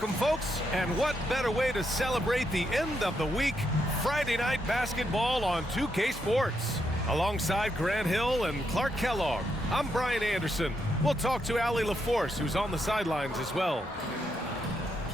Welcome, folks, and what better way to celebrate the end of the week? Friday night basketball on 2K Sports. Alongside Grant Hill and Clark Kellogg, I'm Brian Anderson. We'll talk to Allie LaForce, who's on the sidelines as well.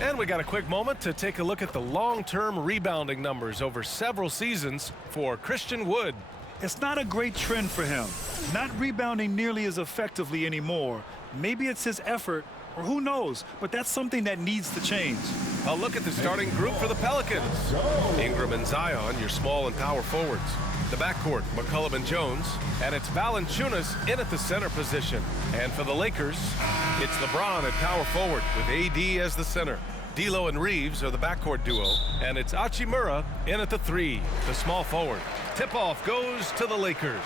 And we got a quick moment to take a look at the long-term rebounding numbers over several seasons for Christian Wood. It's not a great trend for him. Not rebounding nearly as effectively anymore. Maybe it's his effort, or who knows, but that's something that needs to change. A look at the starting group for the Pelicans. Ingram and Zion, your small and power forwards. The backcourt, McCollum and Jones, and it's Valanciunas in at the center position. And for the Lakers, it's LeBron at power forward with AD as the center. D'Lo and Reeves are the backcourt duo, and it's Hachimura in at the 3, the small forward. Tip-off goes to the Lakers.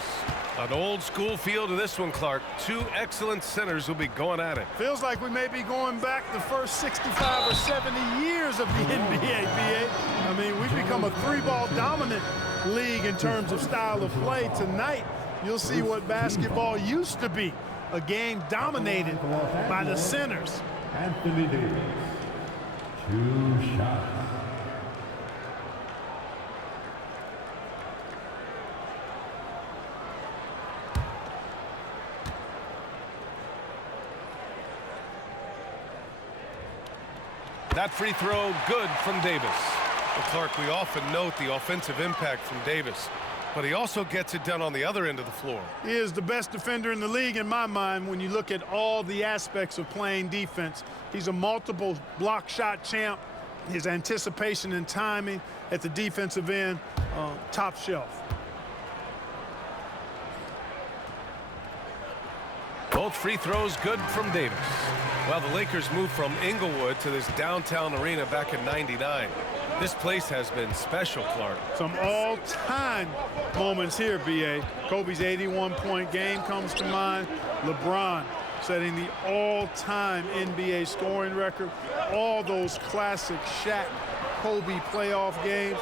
An old-school feel to this one, Clark. Two excellent centers will be going at it. Feels like we may be going back the first 65 or 70 years of the NBA, BA. I mean, we've become a three-ball dominant league in terms of style of play. Tonight, you'll see what basketball used to be, a game dominated by the centers. Anthony Davis, 2 shots. That free throw good from Davis. Well, Clark, we often note the offensive impact from Davis, but he also gets it done on the other end of the floor. He is the best defender in the league in my mind when you look at all the aspects of playing defense. He's a multiple block shot champ. His anticipation and timing at the defensive end, top shelf. Both free throws good from Davis. Well, the Lakers moved from Inglewood to this downtown arena back in '99. This place has been special, Clark. Some all-time moments here, B.A. Kobe's 81-point game comes to mind. LeBron setting the all-time NBA scoring record. All those classic Shaq, Kobe playoff games.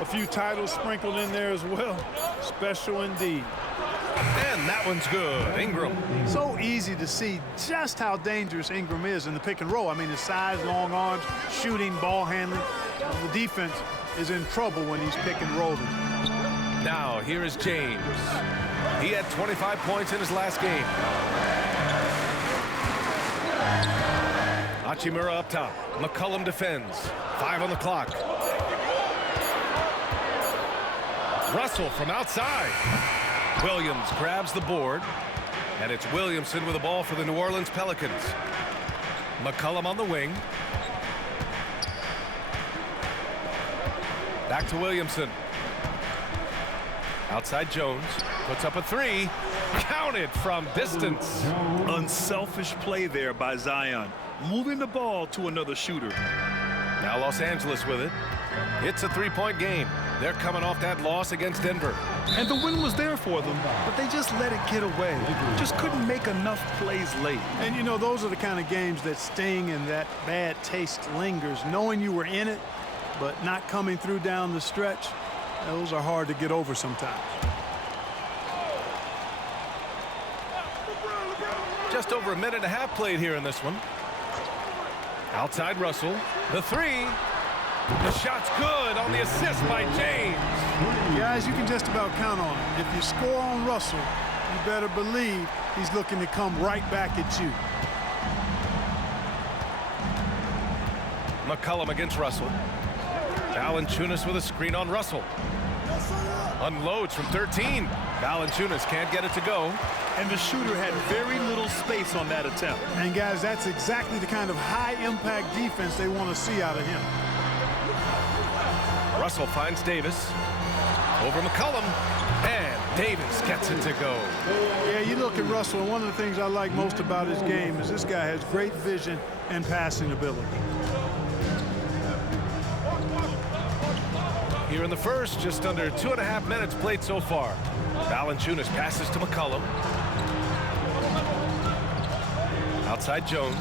A few titles sprinkled in there as well. Special indeed. And that one's good. Ingram. So easy to see just how dangerous Ingram is in the pick and roll. I mean, his size, long arms, shooting, ball handling. The defense is in trouble when he's pick and rolling. Now, here is James. He had 25 points in his last game. Hachimura up top. McCollum defends. 5 on the clock. Russell from outside. Williams grabs the board, and it's Williamson with the ball for the New Orleans Pelicans. McCollum on the wing. Back to Williamson. Outside Jones. Puts up a 3. Counted from distance. Unselfish play there by Zion, moving the ball to another shooter. Now Los Angeles with it. It's a 3-point game. They're coming off that loss against Denver. And the win was there for them, but they just let it get away. Just couldn't make enough plays late. And, you know, those are the kind of games that sting and that bad taste lingers. Knowing you were in it, but not coming through down the stretch, those are hard to get over sometimes. Just over a minute and a half played here in this one. Outside Russell. The 3. The shot's good on the assist by James. Guys, you can just about count on it. If you score on Russell, you better believe he's looking to come right back at you. McCollum against Russell. Valanciunas with a screen on Russell. Unloads from 13. Valanciunas can't get it to go. And the shooter had very little space on that attempt. And, guys, that's exactly the kind of high-impact defense they want to see out of him. Russell finds Davis. Over McCollum. And Davis gets it to go. Yeah, you look at Russell, and one of the things I like most about his game is this guy has great vision and passing ability. Here in the first, just under 2.5 minutes played so far. Valanciunas passes to McCollum. Outside Jones.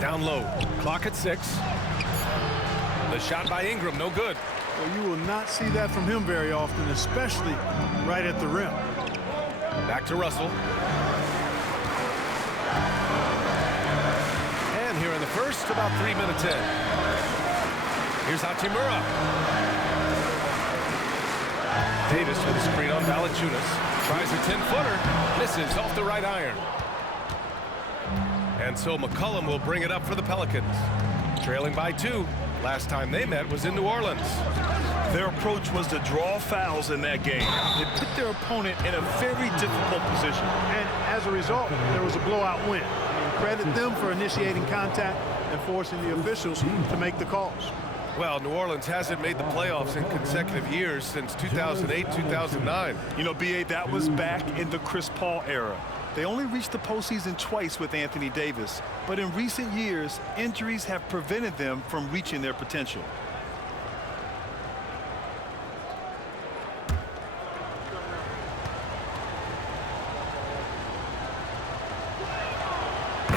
Down low. Clock at 6. The shot by Ingram, no good. Well, you will not see that from him very often, especially right at the rim. Back to Russell. first, about 3 minutes in. Here's Hachimura. Davis with a screen on Valanciunas. Tries a 10-footer. Misses off the right iron. And so McCollum will bring it up for the Pelicans. Trailing by 2. Last time they met was in New Orleans. Their approach was to draw fouls in that game. They put their opponent in a very difficult position. And as a result, there was a blowout win. Credit them for initiating contact and forcing the officials to make the calls. Well, New Orleans hasn't made the playoffs in consecutive years since 2008, 2009. You know, B.A., that was back in the Chris Paul era. They only reached the postseason twice with Anthony Davis, but in recent years, injuries have prevented them from reaching their potential.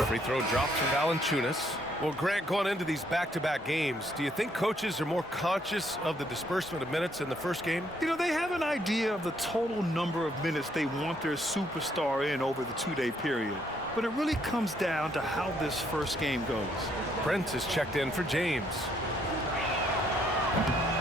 Free throw drops from Valanciunas. Well, Grant, going into these back-to-back games, do you think coaches are more conscious of the disbursement of minutes in the first game? You know, they have an idea of the total number of minutes they want their superstar in over the two-day period. But it really comes down to how this first game goes. Prince is checked in for James.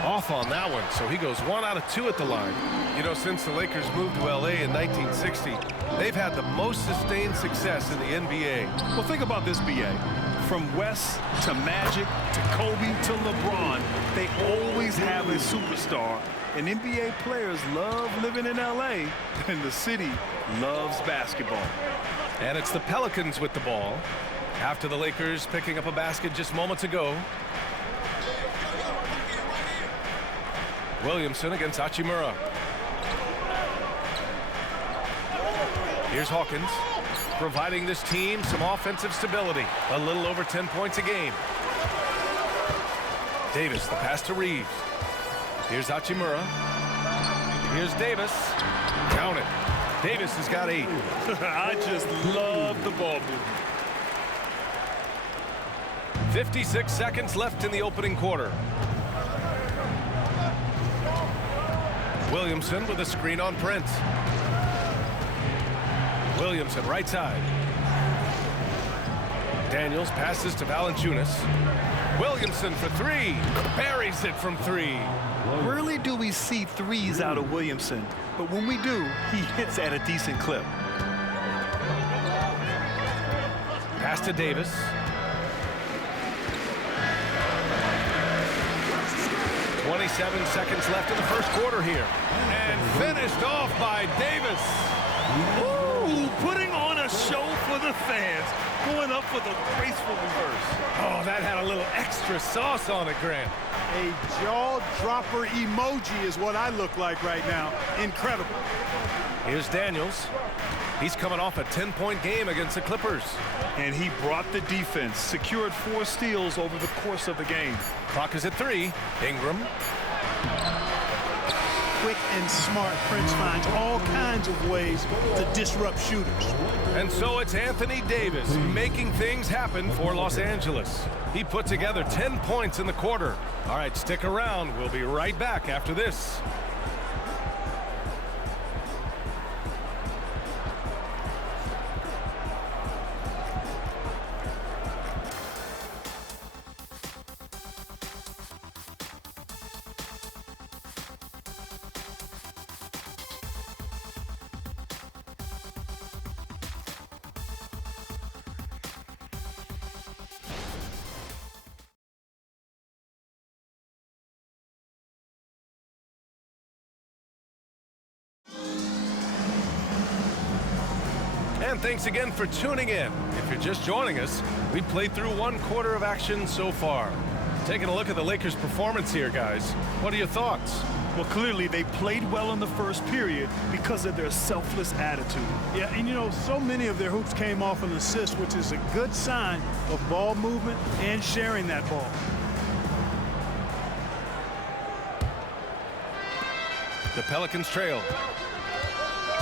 Off on that one, so he goes 1 out of 2 at the line. You know, since the Lakers moved to L.A. in 1960, they've had the most sustained success in the NBA. Well, think about this, B.A. From West to Magic to Kobe to LeBron, they always have a superstar. And NBA players love living in L.A., and the city loves basketball. And it's the Pelicans with the ball. After the Lakers picking up a basket just moments ago. Williamson against Hachimura. Here's Hawkins, providing this team some offensive stability. A little over 10 points a game. Davis, the pass to Reeves. Here's Hachimura. Here's Davis. Count it. Davis has got 8. I just love the ball movement. 56 seconds left in the opening quarter. Williamson with a screen on Prince. Williamson right side. Daniels passes to Valanciunas. Williamson for 3. Buries it from 3. Rarely do we see threes out of Williamson, but when we do, he hits at a decent clip. Pass to Davis. .27 seconds left in the first quarter here. And finished off by Davis. Ooh, putting on a show for the fans, going up with a graceful reverse. Oh, that had a little extra sauce on it, Grant. A jaw-dropper emoji is what I look like right now. Incredible. Here's Daniels. He's coming off a 10-point game against the Clippers. And he brought the defense, secured 4 steals over the course of the game. Clock is at 3. Ingram. Quick and smart, Prince finds all kinds of ways to disrupt shooters. And so it's Anthony Davis making things happen for Los Angeles. He put together 10 points in the quarter. All right, stick around. We'll be right back after this. And thanks again for tuning in. If you're just joining us, we've played through 1 quarter of action so far. Taking a look at the Lakers' performance here, guys. What are your thoughts? Well, clearly they played well in the first period because of their selfless attitude. Yeah, and you know, so many of their hoops came off an assist, which is a good sign of ball movement and sharing that ball. The Pelicans trail.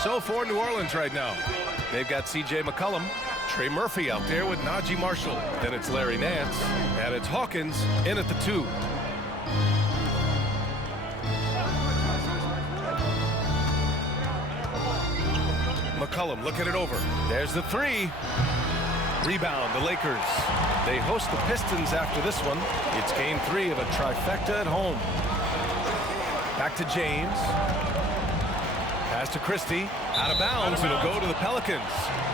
So for New Orleans right now, they've got C.J. McCollum, Trey Murphy out there with Najee Marshall. Then it's Larry Nance, and it's Hawkins in at the 2. McCollum looking it over. There's the 3. Rebound, the Lakers. They host the Pistons after this one. It's game 3 of a trifecta at home. Back to James. Pass to Christie. Out of bounds. It'll go to the Pelicans.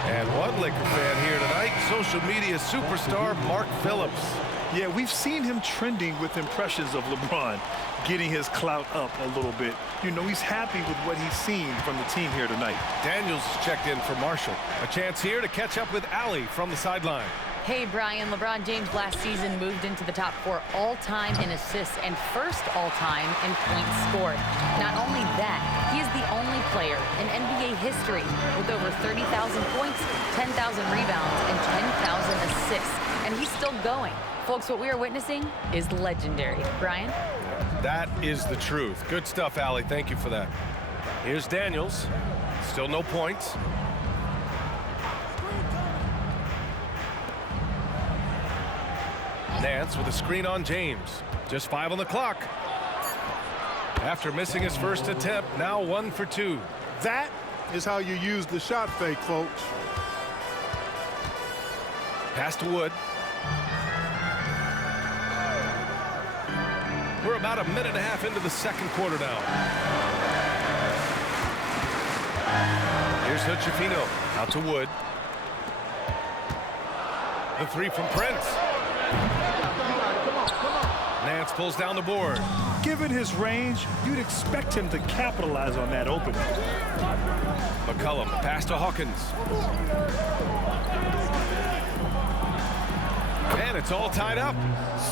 And one Laker fan here tonight, social media superstar Mark Phillips. Yeah, we've seen him trending with impressions of LeBron, getting his clout up a little bit. You know, he's happy with what he's seen from the team here tonight. Daniels checked in for Marshall. A chance here to catch up with Allie from the sideline. Hey, Brian. LeBron James last season moved into the top 4 all-time in assists and first all-time in points scored. Not only that, he is the only player in NBA history with over 30,000 points, 10,000 rebounds, and 10,000 assists. And he's still going. Folks, what we are witnessing is legendary. Brian? That is the truth. Good stuff, Allie. Thank you for that. Here's Daniels. Still no points. Nance with a screen on James. Just 5 on the clock. After missing his first attempt, now 1 for 2. That is how you use the shot fake, folks. Pass to Wood. We're about a minute and a half into the second quarter now. Here's Hood-Schifino. Out to Wood. The 3 from Prince. Nance pulls down the board. Given his range, you'd expect him to capitalize on that opening. McCollum, pass to Hawkins. And it's all tied up.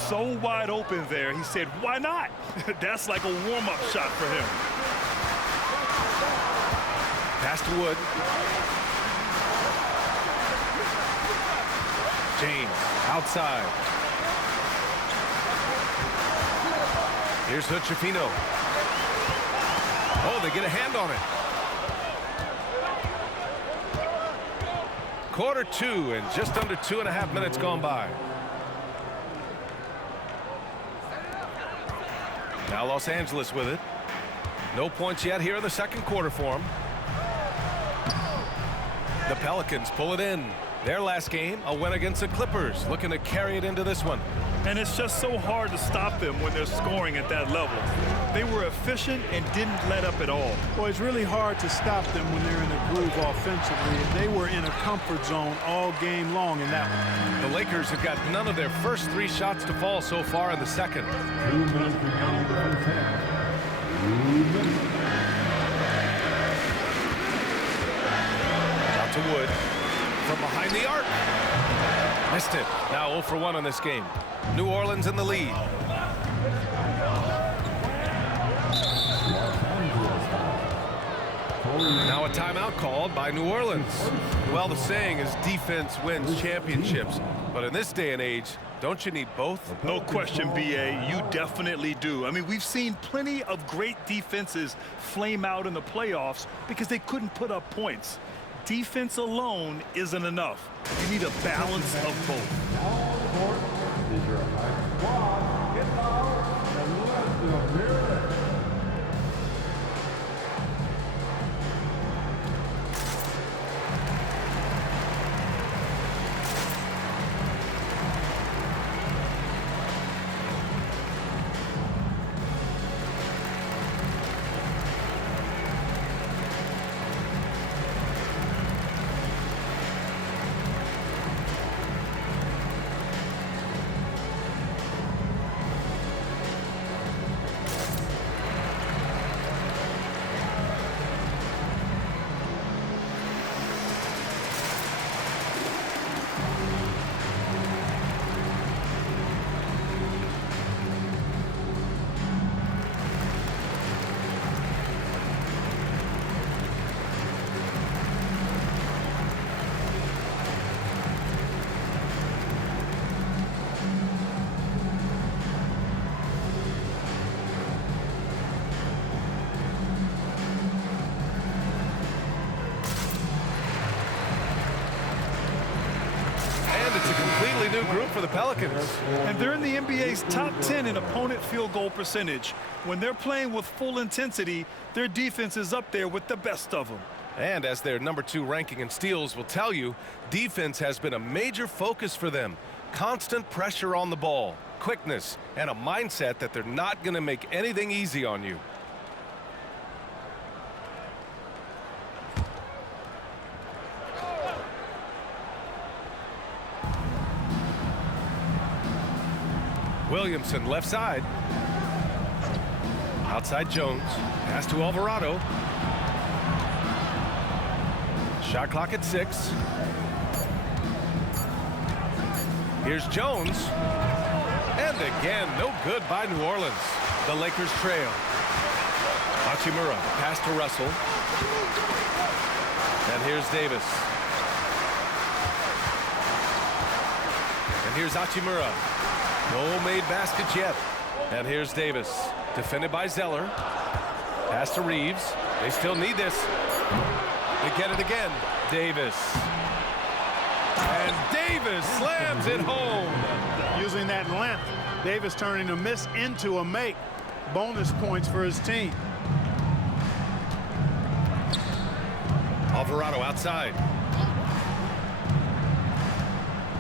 So wide open there, he said, why not? That's like a warm-up shot for him. Pass to Wood. James, outside. Here's Hood-Schifino. Oh, they get a hand on it. Quarter 2 and just under 2.5 minutes gone by. Now Los Angeles with it. No points yet here in the second quarter for them. The Pelicans pull it in. Their last game, a win against the Clippers, looking to carry it into this one. And it's just so hard to stop them when they're scoring at that level. They were efficient and didn't let up at all. Well, it's really hard to stop them when they're in a groove offensively, and they were in a comfort zone all game long in that one. The Lakers have got none of their first 3 shots to fall so far in the second. 2 minutes remaining in the first half. 2 minutes. Out to Wood. From behind the arc. Missed it. Now 0 for 1 in this game. New Orleans in the lead. Now a timeout called by New Orleans. Well, the saying is defense wins championships. But in this day and age, don't you need both? No question, B.A. You definitely do. I mean, we've seen plenty of great defenses flame out in the playoffs because they couldn't put up points. Defense alone isn't enough. You need a balance of both. New group for the Pelicans. And they're in the NBA's top 10 in opponent field goal percentage. When they're playing with full intensity, their defense is up there with the best of them. And as their #2 ranking in steals will tell you, defense has been a major focus for them. Constant pressure on the ball, quickness, and a mindset that they're not going to make anything easy on you. Williamson left side. Outside Jones. Pass to Alvarado. Shot clock at 6. Here's Jones. And again, no good by New Orleans. The Lakers trail. Hachimura, pass to Russell. And here's Davis. And here's Hachimura. No made baskets yet. And here's Davis. Defended by Zeller. Pass to Reeves. They still need this. They get it again. Davis. And Davis slams it home. Using that length, Davis turning a miss into a make. Bonus points for his team. Alvarado outside.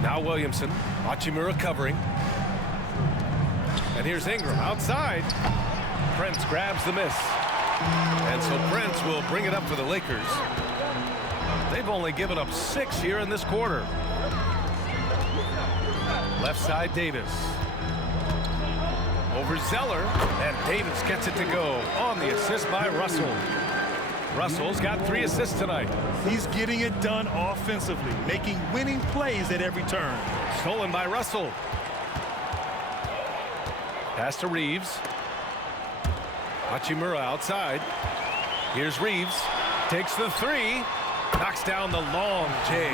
Now Williamson. Hachimura covering. And here's Ingram outside. Prince grabs the miss. And so Prince will bring it up for the Lakers. They've only given up 6 here in this quarter. Left side Davis. Over Zeller. And Davis gets it to go on the assist by Russell. Russell's got 3 assists tonight. He's getting it done offensively, making winning plays at every turn. Stolen by Russell. Pass to Reeves. Hachimura outside. Here's Reeves. Takes the 3. Knocks down the long J.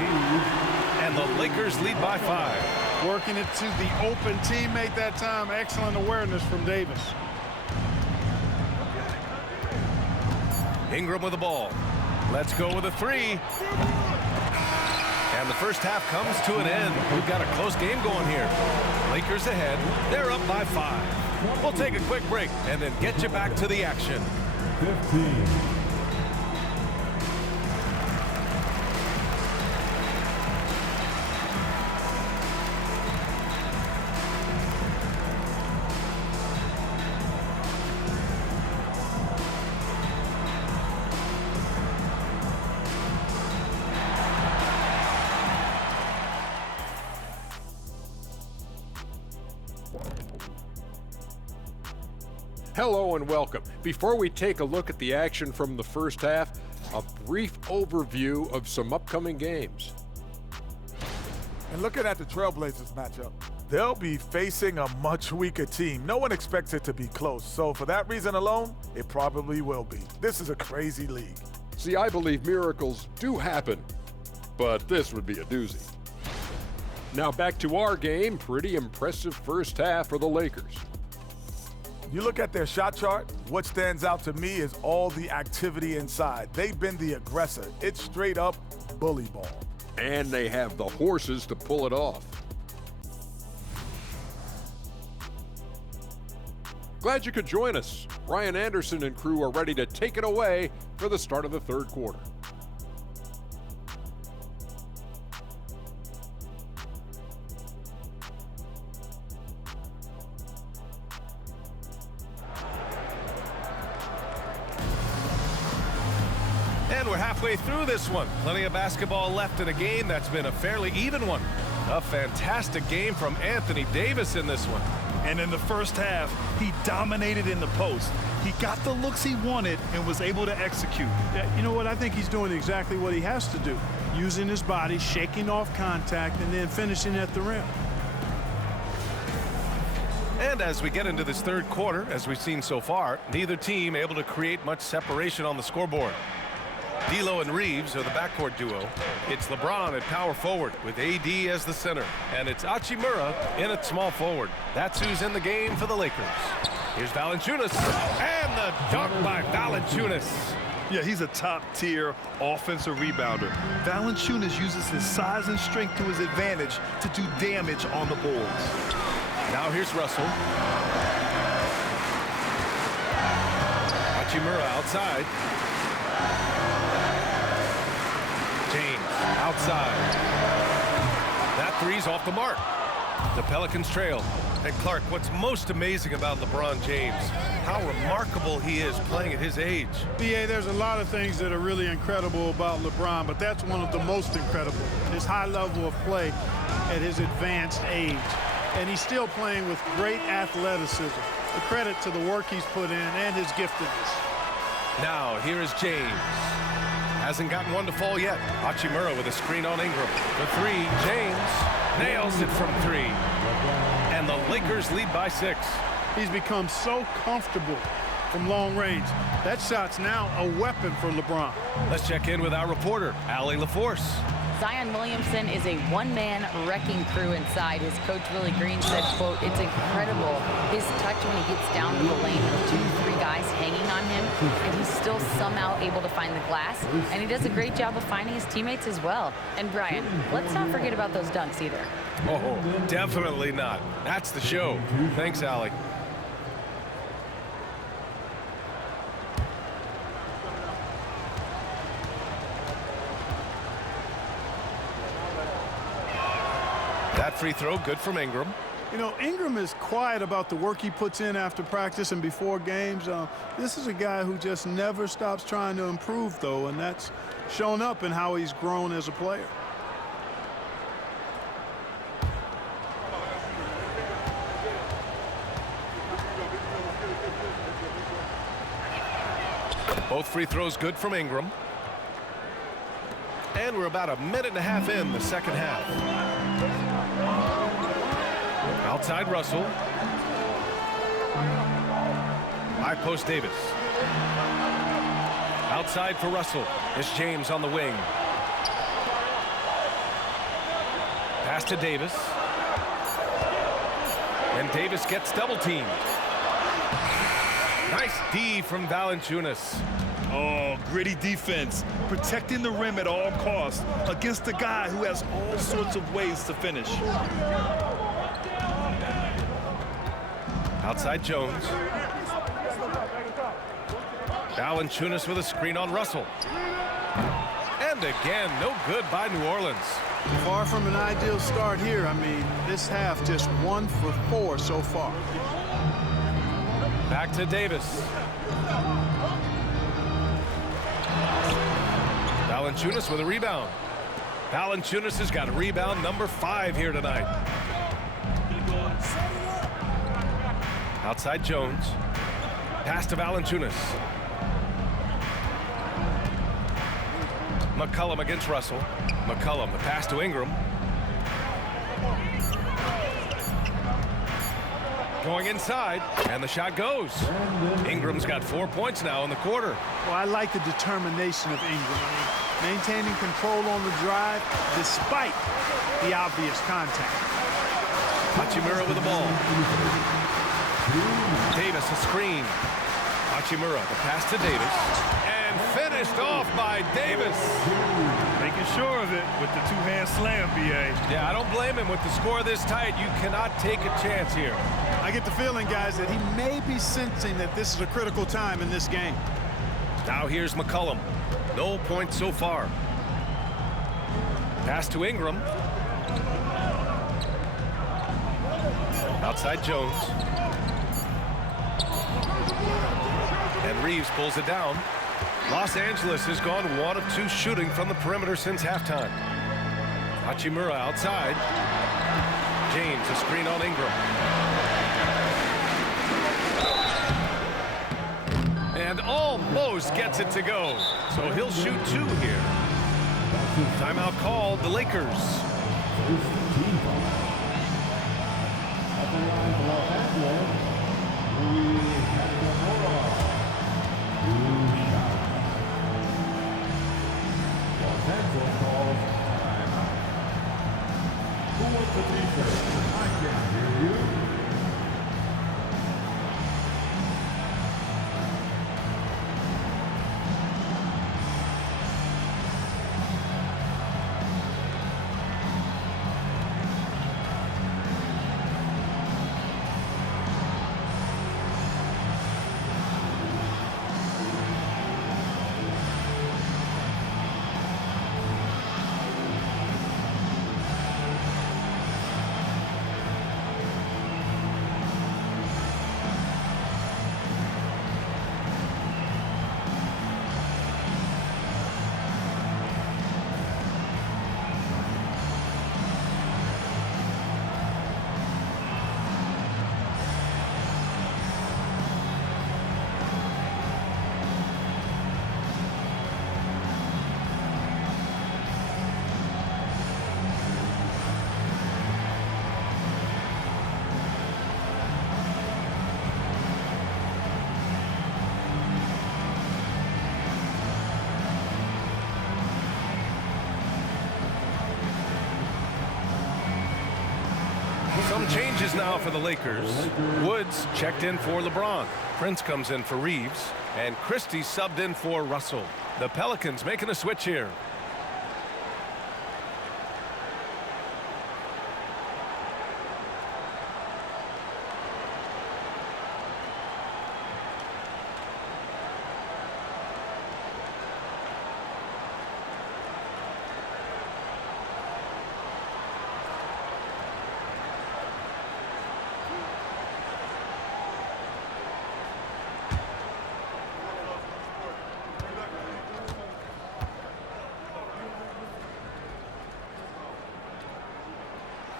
And the Lakers lead by 5. Working it to the open teammate that time. Excellent awareness from Davis. Ingram with the ball. Let's go with a 3. And the first half comes to an end. We've got a close game going here. Lakers ahead. They're up by 5. We'll take a quick break and then get you back to the action. 15. Hello and welcome. Before we take a look at the action from the first half, a brief overview of some upcoming games. And looking at the Trailblazers matchup, they'll be facing a much weaker team. No one expects it to be close, so for that reason alone, it probably will be. This is a crazy league. See, I believe miracles do happen, but this would be a doozy. Now back to our game. Pretty impressive first half for the Lakers. You look at their shot chart, what stands out to me is all the activity inside. They've been the aggressor. It's straight up bully ball. And they have the horses to pull it off. Glad you could join us. Ryan Anderson and crew are ready to take it away for the start of the third quarter. And we're halfway through this one. Plenty of basketball left in a game that's been a fairly even one. A fantastic game from Anthony Davis in this one. And in the first half, he dominated in the post. He got the looks he wanted and was able to execute. Yeah, you know what? I think he's doing exactly what he has to do. Using his body, shaking off contact, and then finishing at the rim. And as we get into this third quarter, as we've seen so far, neither team able to create much separation on the scoreboard. D'Lo and Reeves are the backcourt duo. It's LeBron at power forward with AD as the center. And it's Hachimura in at small forward. That's who's in the game for the Lakers. Here's Valanciunas. And the dunk by Valanciunas. Yeah, he's a top-tier offensive rebounder. Valanciunas uses his size and strength to his advantage to do damage on the boards. Now here's Russell. Hachimura outside. outside. That three's off the mark. The Pelicans trail. And Clark, what's most amazing about LeBron James, how remarkable he is playing at his age. BA, there's a lot of things that are really incredible about LeBron, but that's one of the most incredible, his high level of play at his advanced age. And he's still playing with great athleticism. A credit to the work he's put in and his giftedness. Now, here is James. Hasn't gotten one to fall yet. Hachimura with a screen on Ingram. The three, James nails it from three. And the Lakers lead by 6. He's become so comfortable from long range. That shot's now a weapon for LeBron. Let's check in with our reporter, Allie LaForce. Zion Williamson is a one-man wrecking crew inside. His coach, Willie Green, said, quote, "It's incredible his touch when he gets down to the lane with 2-3 guys hanging on him, and he's still somehow able to find the glass. And he does a great job of finding his teammates as well." And Brian, let's not forget about those dunks either. Oh, definitely not. That's the show. Thanks, Allie. That free throw, good from Ingram. You know, Ingram is quiet about the work he puts in after practice and before games. This is a guy who just never stops trying to improve, though, and that's shown up in how he's grown as a player. Both free throws good from Ingram. And we're about a minute and a half in the second half. Outside Russell. High post Davis. Outside for Russell is James on the wing. Pass to Davis. And Davis gets double teamed. Nice D from Valanciunas. Oh, gritty defense, protecting the rim at all costs against a guy who has all sorts of ways to finish. Outside Jones. Valanciunas with a screen on Russell. And again, no good by New Orleans. Far from an ideal start here. I mean, this half just 1 for 4 so far. Back to Davis. Valanciunas with a rebound. Valanciunas has got rebound number 5 here tonight. Outside Jones. Pass to Valanciunas. McCollum against Russell. McCollum, the pass to Ingram. Going inside, and the shot goes. Ingram's got 4 points now in the quarter. Well, I like the determination of Ingram. Maintaining control on the drive despite the obvious contact. Hachimura with the ball. Davis a screen. Hachimura, the pass to Davis. And finished off by Davis. Making sure of it with the two-hand slam, BA. Yeah, I don't blame him. With the score this tight, you cannot take a chance here. I get the feeling, guys, that he may be sensing that this is a critical time in this game. Now here's McCollum. No points so far. Pass to Ingram. Outside Jones. And Reeves pulls it down. Los Angeles has gone 1 of 2 shooting from the perimeter since halftime. Hachimura outside. James, a screen on Ingram. And almost gets it to go. So he'll shoot 2 here. Timeout called, the Lakers. Some changes now for the Lakers. Woods checked in for LeBron. Prince comes in for Reeves. And Christie subbed in for Russell. The Pelicans making a switch here.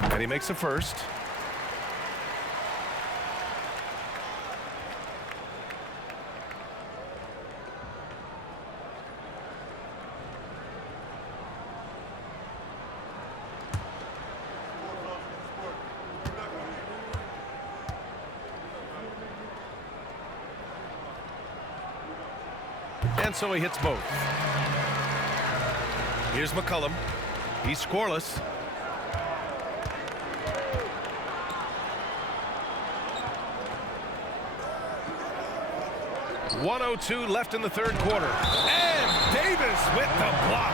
And he makes the first. And so he hits both. Here's McCollum. He's scoreless. .102 left in the third quarter. And Davis with the block.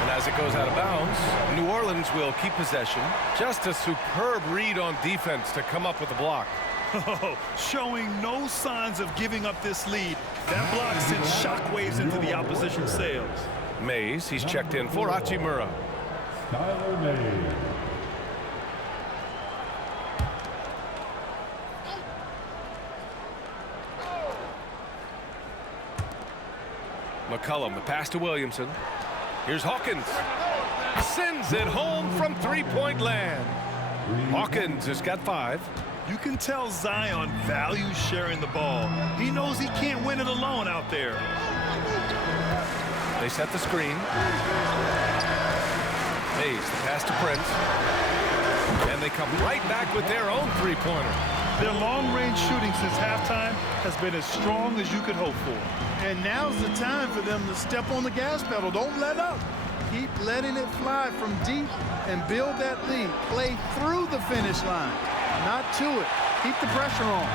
And as it goes out of bounds, New Orleans will keep possession. Just a superb read on defense to come up with the block. Showing no signs of giving up this lead. That block sent shockwaves into the opposition sails. Mays, he's checked in for Hachimura. Skylar Mays. McCollum, the pass to Williamson. Here's Hawkins. Sends it home from three-point land. Hawkins has got 5. You can tell Zion values sharing the ball. He knows he can't win it alone out there. They set the screen. Mays, the pass to Prince. And they come right back with their own three-pointer. Their long-range shooting since halftime has been as strong as you could hope for. And now's the time for them to step on the gas pedal. Don't let up. Keep letting it fly from deep and build that lead. Play through the finish line, not to it. Keep the pressure on.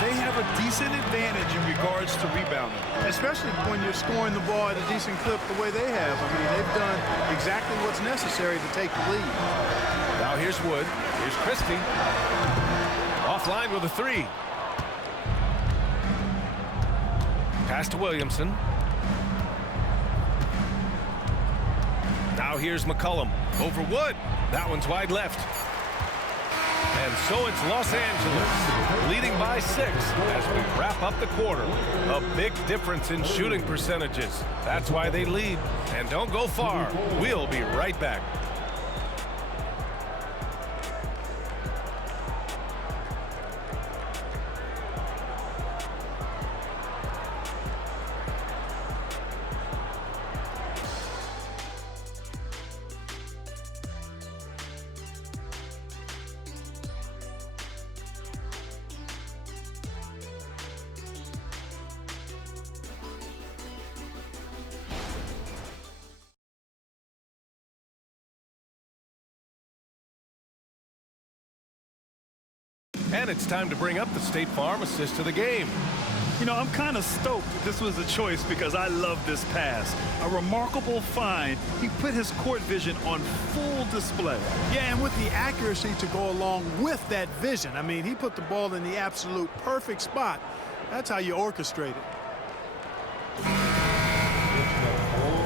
They have a decent advantage in regards to rebounding. Especially when you're scoring the ball at a decent clip the way they have. I mean, they've done exactly what's necessary to take the lead. Now here's Wood. Here's Christie. Offline with a 3. Pass to Williamson. Now here's McCollum over Wood. That one's wide left. And so it's Los Angeles leading by 6 as we wrap up the quarter. A big difference in shooting percentages. That's why they lead. And don't go far. We'll be right back. And it's time to bring up the State Farm assist to the game. You know, I'm kind of stoked that this was a choice because I love this pass. A remarkable find. He put his court vision on full display. Yeah, and with the accuracy to go along with that vision. I mean, he put the ball in the absolute perfect spot. That's how you orchestrate it.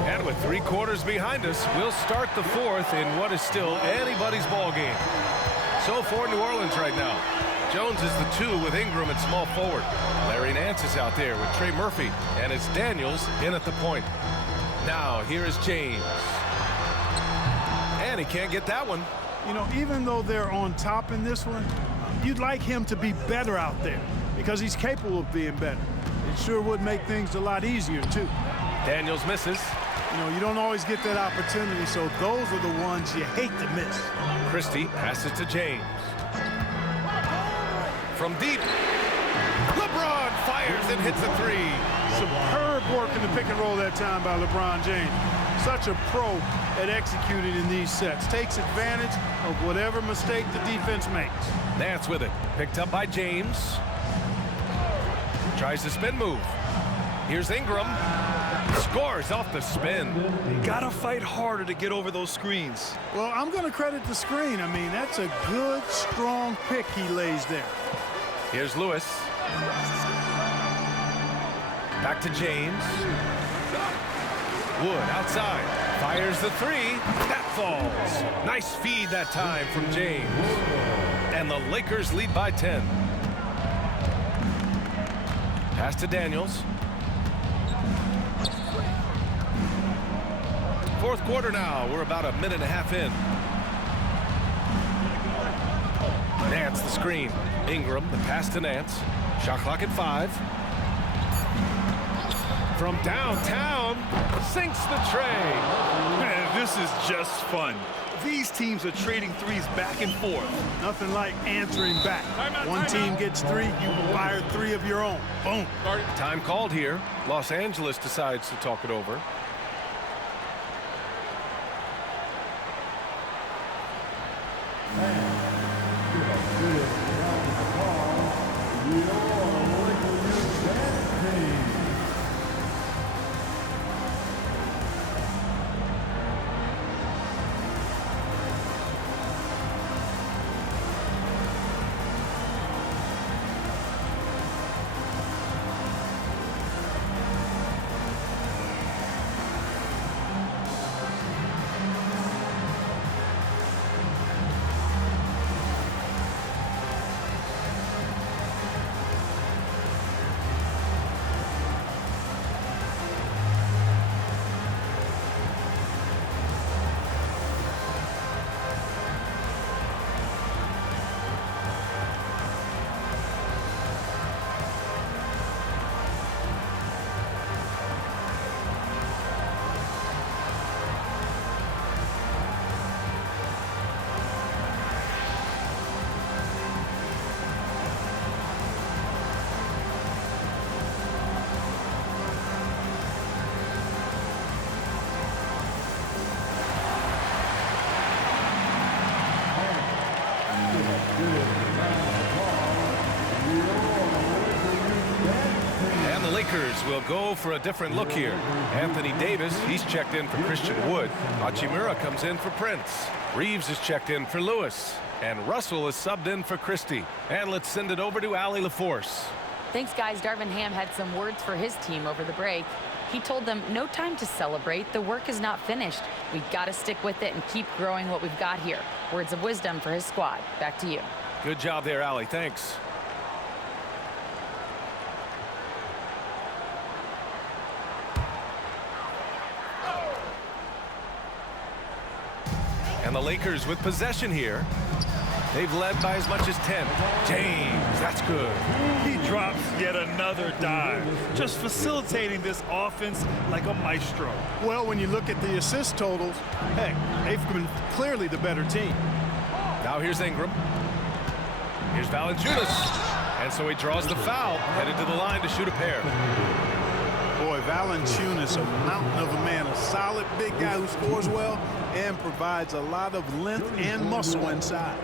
And with 3 quarters behind us, we'll start the 4th in what is still anybody's ball game. So for New Orleans right now, Jones is the 2 with Ingram at small forward. Larry Nance is out there with Trey Murphy, and it's Daniels in at the point. Now here is James. And he can't get that one. You know, even though they're on top in this one, you'd like him to be better out there because he's capable of being better. It sure would make things a lot easier, too. Daniels misses. You know, you don't always get that opportunity, so those are the ones you hate to miss. Christie passes to James. From deep, LeBron fires and hits a 3. Superb work in the pick and roll that time by LeBron James. Such a pro at executing in these sets. Takes advantage of whatever mistake the defense makes. Nance with it. Picked up by James. Tries the spin move. Here's Ingram. Scores off the spin. Gotta fight harder to get over those screens. Well, I'm going to credit the screen. I mean, that's a good, strong pick he lays there. Here's Lewis. Back to James. Wood outside. Fires the three. That falls. Nice feed that time from James. And the Lakers lead by 10. Pass to Daniels. Fourth quarter now. We're about a minute and a half in. Nance the screen. Ingram, the pass to Nance. Shot clock at 5. From downtown, sinks the tray. Man, this is just fun. These teams are trading threes back and forth. Nothing like answering back. One team gets 3, you fire 3 of your own. Boom. Time called here. Los Angeles decides to talk it over. And the Lakers will go for a different look here. Anthony Davis, he's checked in for Christian Wood. Hachimura comes in for Prince. Reeves is checked in for Lewis. And Russell is subbed in for Christie. And let's send it over to Allie LaForce. Thanks, guys. Darvin Ham had some words for his team over the break. He told them, no time to celebrate. The work is not finished. We've got to stick with it and keep growing what we've got here. Words of wisdom for his squad. Back to you. Good job there, Allie. Thanks. And the Lakers with possession here. They've led by as much as 10. James, that's good. He drops yet another dive, just facilitating this offense like a maestro. Well, when you look at the assist totals, hey, they've been clearly the better team. Now here's Ingram. Here's Valanciunas. And so he draws the foul, headed to the line to shoot a pair. Boy, Valanciunas, a mountain of a man, a solid big guy who scores well and provides a lot of length and muscle inside.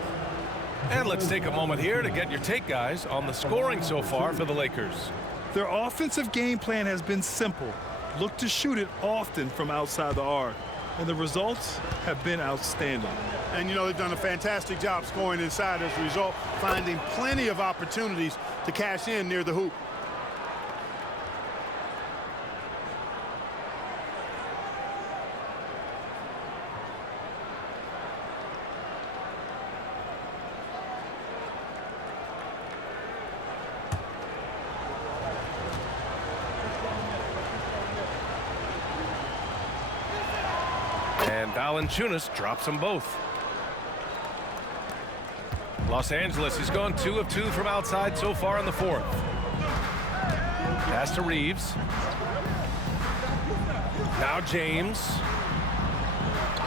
And let's take a moment here to get your take, guys, on the scoring so far for the Lakers. Their offensive game plan has been simple. Look to shoot it often from outside the arc. And the results have been outstanding. And, you know, they've done a fantastic job scoring inside as a result, finding plenty of opportunities to cash in near the hoop. And Valanciunas drops them both. Los Angeles has gone 2 of 2 from outside so far in the fourth. Pass to Reeves. Now James.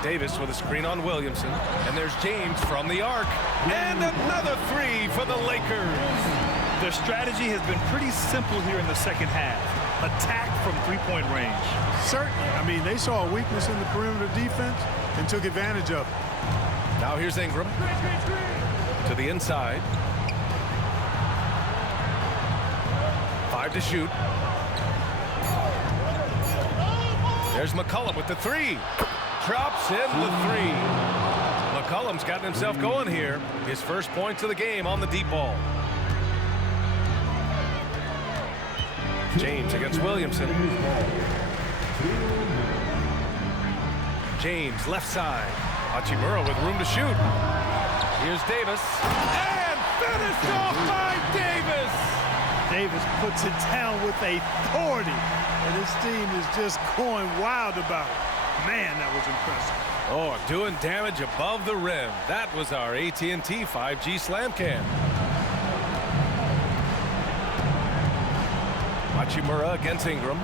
Davis with a screen on Williamson. And there's James from the arc. And another 3 for the Lakers. Their strategy has been pretty simple here in the second half. attack from three-point range. Certainly. I mean, they saw a weakness in the perimeter defense and took advantage of it. Now here's Ingram to the inside. 5 to shoot. There's McCollum with the three. Drops in the three. McCollum's gotten himself going here. His first points of the game on the deep ball. James against Williamson. James left side. Hachimura with room to shoot. Here's Davis. And finished off by Davis. Davis puts it down with authority. And his team is just going wild about it. Man, that was impressive. Oh, doing damage above the rim. That was our AT&T 5G slam cam. Hachimura against Ingram.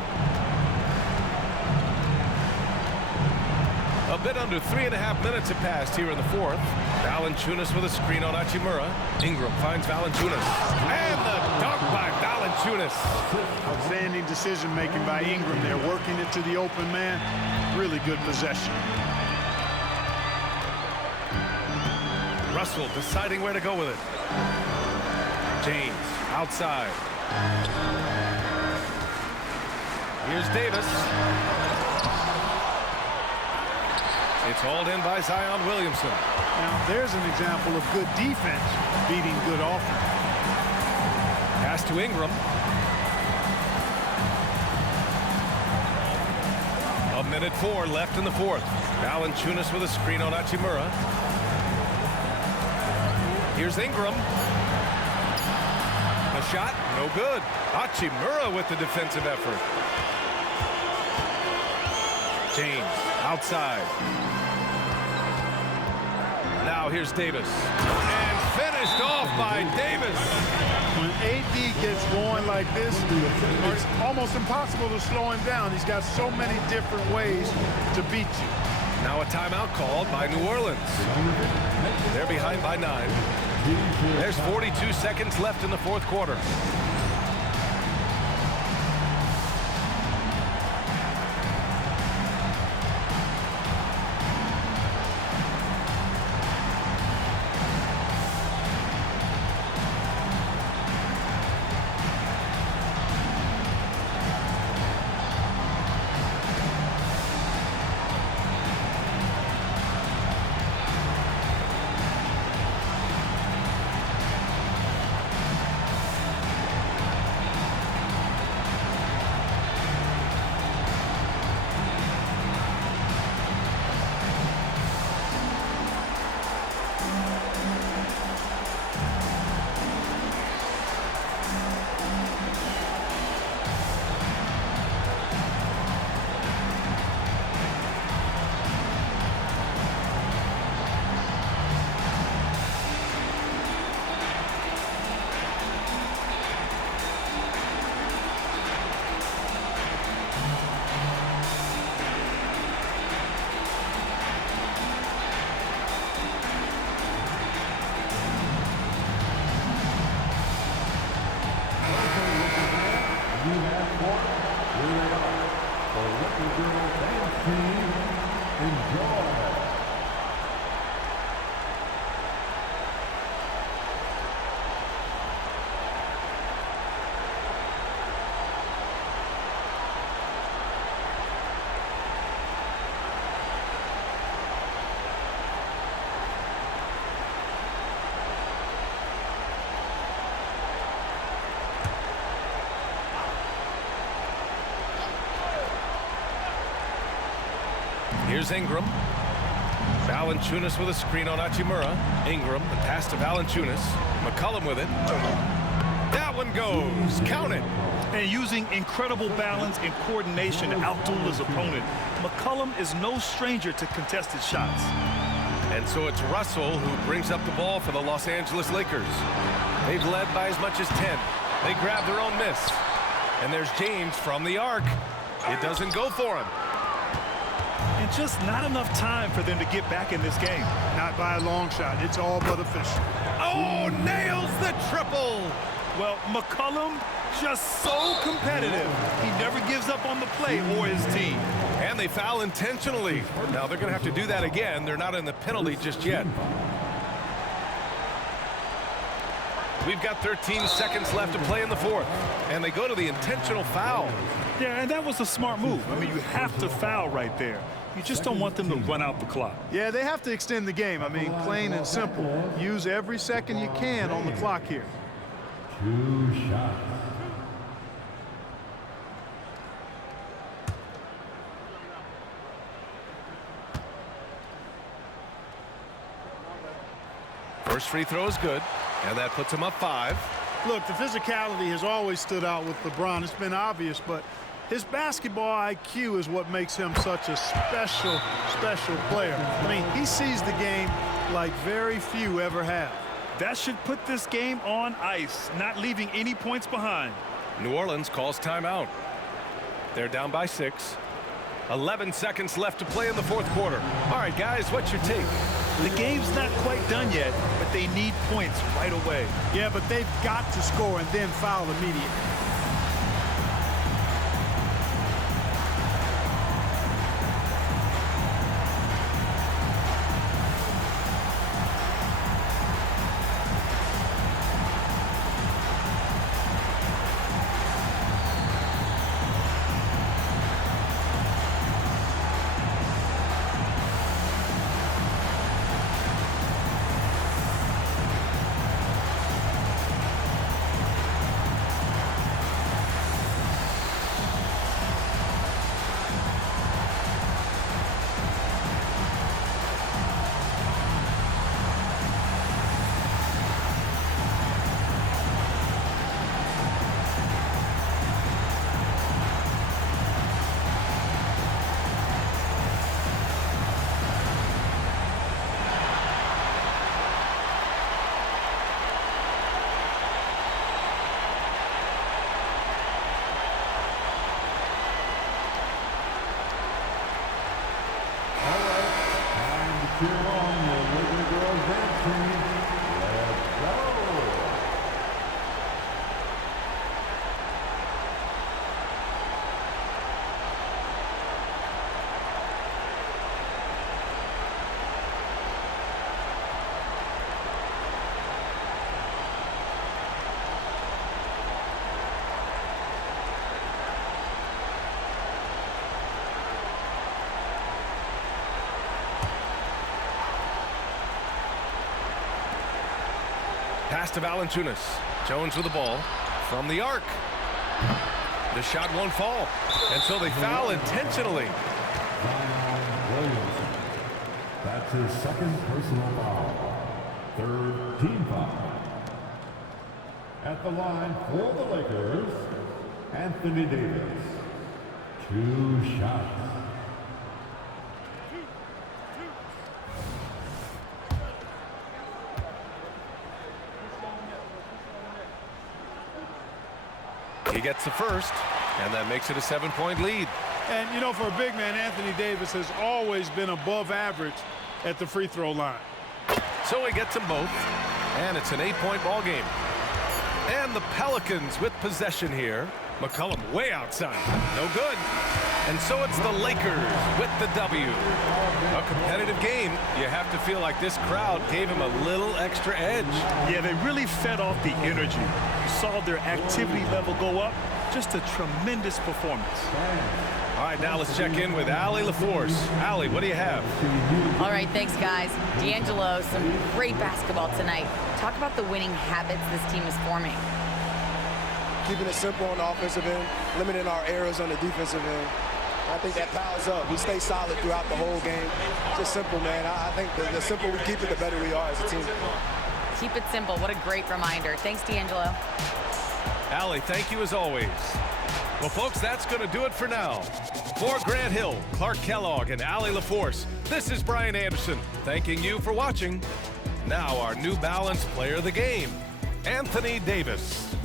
A bit under 3.5 minutes have passed here in the fourth. Valanciunas with a screen on Hachimura. Ingram finds Valanciunas. And the dunk by Valanciunas. Outstanding decision-making by Ingram there, working it to the open man. Really good possession. Russell deciding where to go with it. James outside. Here's Davis. It's hauled in by Zion Williamson. Now, there's an example of good defense beating good offense. Pass to Ingram. A minute 4 left in the fourth. Valanciunas with a screen on Hachimura. Here's Ingram. A shot, no good. Hachimura with the defensive effort. James outside. Now here's Davis. And finished off by Davis. When AD gets going like this, it's almost impossible to slow him down. He's got so many different ways to beat you. Now a timeout called by New Orleans. They're behind by 9. There's 42 seconds left in the fourth quarter. Here's Ingram. Valanciunas with a screen on Hachimura. Ingram, the pass to Valanciunas. McCollum with it. That one goes. Count it. And using incredible balance and coordination to outduel his opponent, McCollum is no stranger to contested shots. And so it's Russell who brings up the ball for the Los Angeles Lakers. They've led by as much as 10. They grab their own miss. And there's James from the arc. It doesn't go for him. And just not enough time for them to get back in this game. Not by a long shot. It's all but official. Oh, nails the triple. Well, McCollum just so competitive. He never gives up on the play or his team. And they foul intentionally. Now they're going to have to do that again. They're not in the penalty just yet. We've got 13 seconds left to play in the fourth. And they go to the intentional foul. Yeah, and that was a smart move. I mean, you have to foul right there. You just don't want them to run out the clock. Yeah, they have to extend the game. I mean, plain and simple. Use every second you can on the clock here. 2 shots. First free throw is good, and that puts him up 5. Look, the physicality has always stood out with LeBron. It's been obvious, but his basketball IQ is what makes him such a special player. I mean, he sees the game like very few ever have. That should put this game on ice, not leaving any points behind. New Orleans calls timeout. They're down by 6. 11 seconds left to play in the fourth quarter. All right, guys, what's your take? The game's not quite done yet, but they need points right away. Yeah, but they've got to score and then foul immediately. Cheer on your Laker girls dancing. Let's go. Pass to Valanciunas. Jones with the ball from the arc. The shot won't fall. And so they foul intentionally. Zion Williamson. That's his second personal foul. Third team foul. At the line for the Lakers, Anthony Davis. 2 shots. He gets the first, and that makes it a 7-point lead. And, you know, for a big man, Anthony Davis has always been above average at the free throw line. So he gets them both, and it's an 8-point ball game. And the Pelicans with possession here. McCollum way outside. No good. And so it's the Lakers with the W. A competitive game. You have to feel like this crowd gave him a little extra edge. Yeah, they really fed off the energy. You saw their activity level go up. Just a tremendous performance. All right, now let's check in with Allie LaForce. Allie, what do you have? All right, thanks, guys. D'Angelo, some great basketball tonight. Talk about the winning habits this team is forming. Keeping it simple on the offensive end, limiting our errors on the defensive end. I think that piles up. We stay solid throughout the whole game. Just simple, man. I think the simpler we keep it, the better we are as a team. Keep it simple. What a great reminder. Thanks, D'Angelo. Allie, thank you as always. Well, folks, that's going to do it for now. For Grant Hill, Clark Kellogg, and Allie LaForce, this is Brian Anderson, thanking you for watching. Now our New Balance player of the game, Anthony Davis.